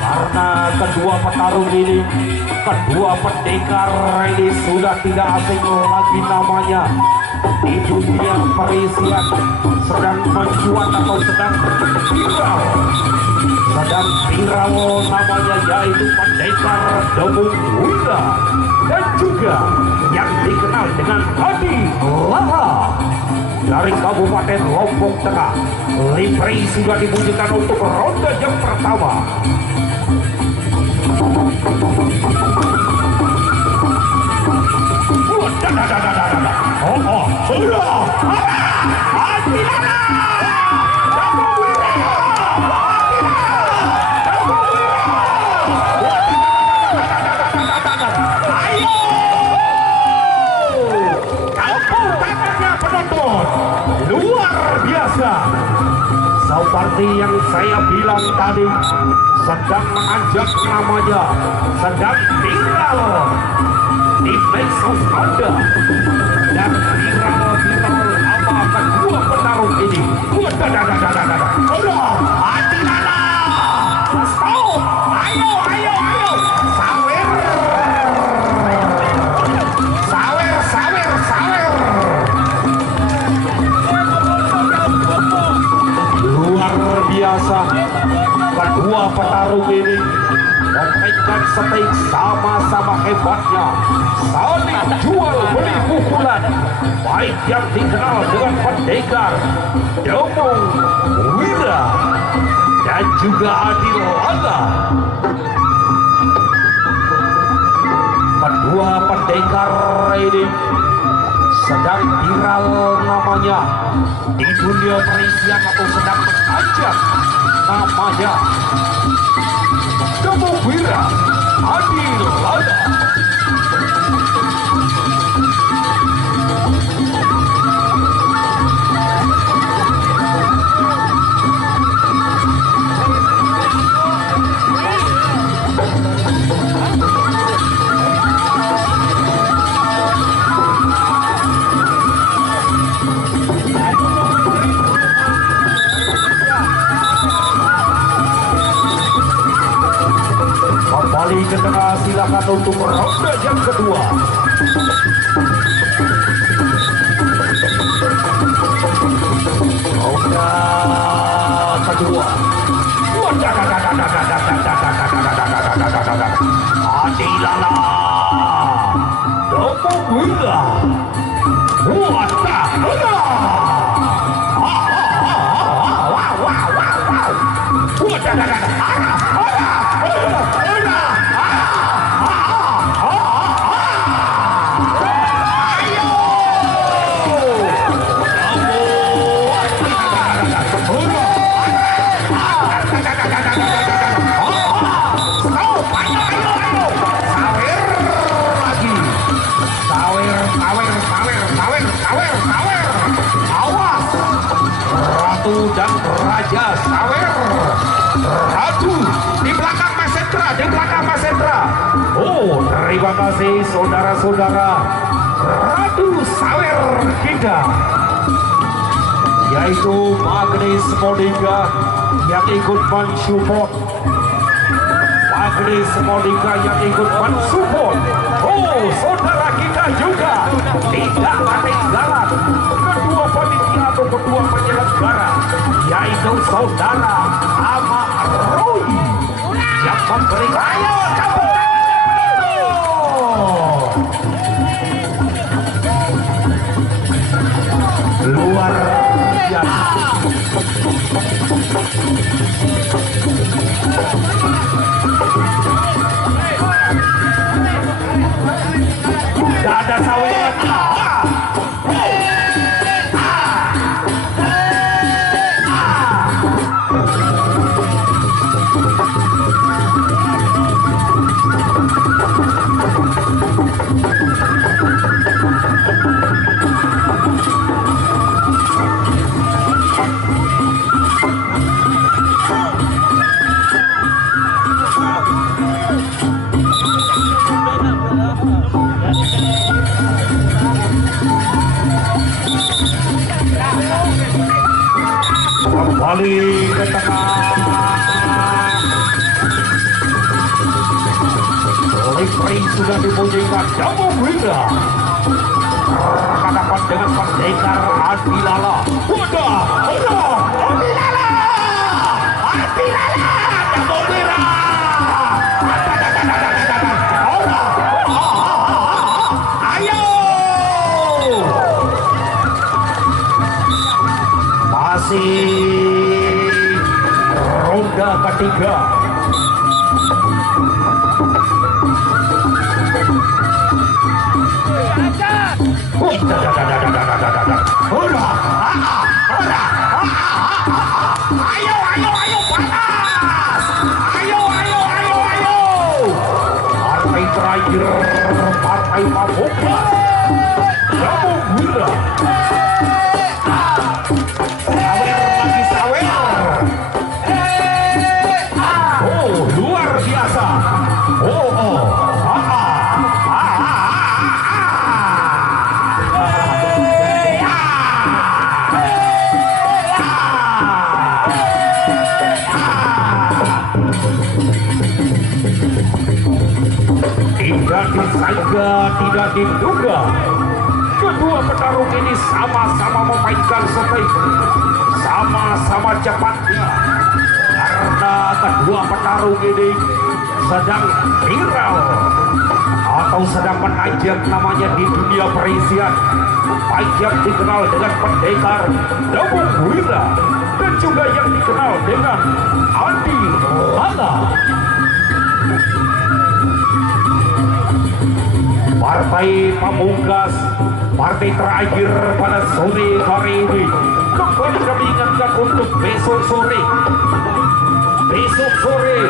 Karena kedua petarung ini, kedua pendekar ini sudah tidak asing lagi namanya di dunia perisian, sedang mencuat atau sedang viral namanya, yaitu pendekar Demung Wira dan juga yang dikenal dengan Adi Lala dari Kabupaten Lombok Tengah. Livery sudah dibunyikan untuk ronde yang pertama. Seperti yang saya bilang tadi, sedang menanjak namanya, sedang viral di medsos Anda, dan viral apa kedua petarung ini. Hati lala, stop, ayo, sawer. Luar biasa, kedua petarung ini memberikan stake sama-sama hebatnya, saling jual beli pukulan, baik yang dikenal dengan pendekar Demung Wira dan juga Adi Lala. Kedua pendekar ini sedang viral namanya di dunia perisian atau sedang menanjak namanya Demung Wira, Adi Lala. Kembali ke tengah, silakan untuk ronde yang kedua. Ronde kedua. Adi Lala, Demung Wira, dan Raja Sawer. Ratu di belakang Mas Hendra, Oh, terima kasih saudara-saudara. Ratu Sawer kita, yaitu Agnes Monika yang ikut mensupport. Agnes Monika yang ikut mensupport. Oh, saudara kita juga tidak ketinggalan. Kedua panitia atau kedua penyelenggara, yaitu saudara Ama Roy yang memberikan. Ayo tepuk tangan. Luar biasa. Gak ada Sawer. Pendekar Damung Wira berhadapan dengan Pendekar Adi Lala. Wadah, Adi Lala, Damung Wira. Ayo, masih ronda ketiga. Ayo panas. Ayo. Partai terakhir, Partai Pamungkas Damung Wira. Sawer. Oh, luar biasa. Tidak disangka, tidak diduga, kedua petarung ini sama-sama memainkan strategi, sama-sama cepatnya, karena kedua petarung ini sedang viral atau sedang menanjak namanya di dunia perisian, baik yang dikenal dengan Pendekar Damung Wira dan juga yang dikenal dengan Adi Lala. Partai Pamungkas, partai terakhir pada sore hari ini, kembali kami ingatkan untuk besok sore. Besok sore,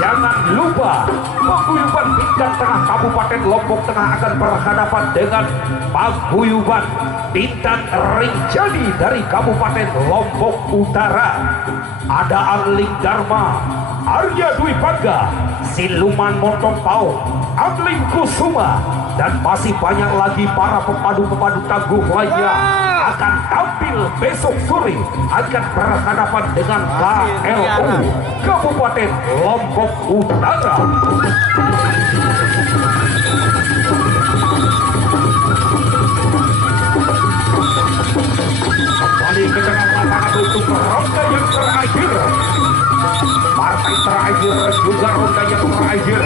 jangan lupa Paguyuban Bintang Tengah Kabupaten Lombok Tengah akan berhadapan dengan Paguyuban Bintang Rinjani dari Kabupaten Lombok Utara. Ada Angling Dharma, Arya Dwi Pangga, Siluman Montopau, Angling Kusuma, dan masih banyak lagi para pepadu-pepadu tangguh lainnya akan tampil besok sore, akan berhadapan dengan KLU Kabupaten Lombok Utara. Kembali ke tengah lapangan untuk ronda yang terakhir, partai terakhir juga ronda yang terakhir.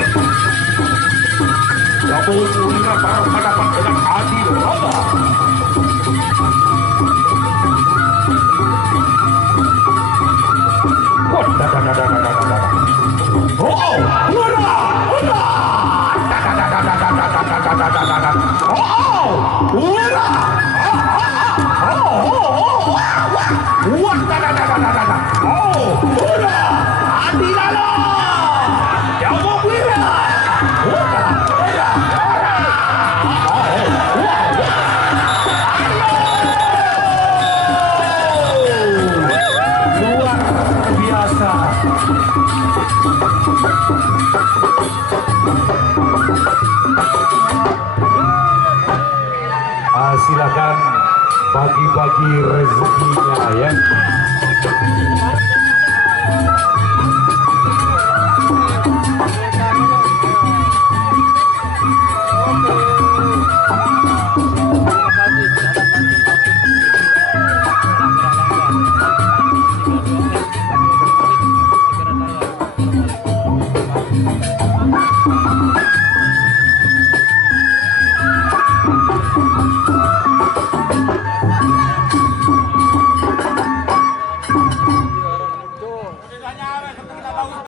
Damung Wira berhadapan dengan Adi Lala. Adi Lala, Damung Wira. Silakan bagi-bagi rezekinya ya.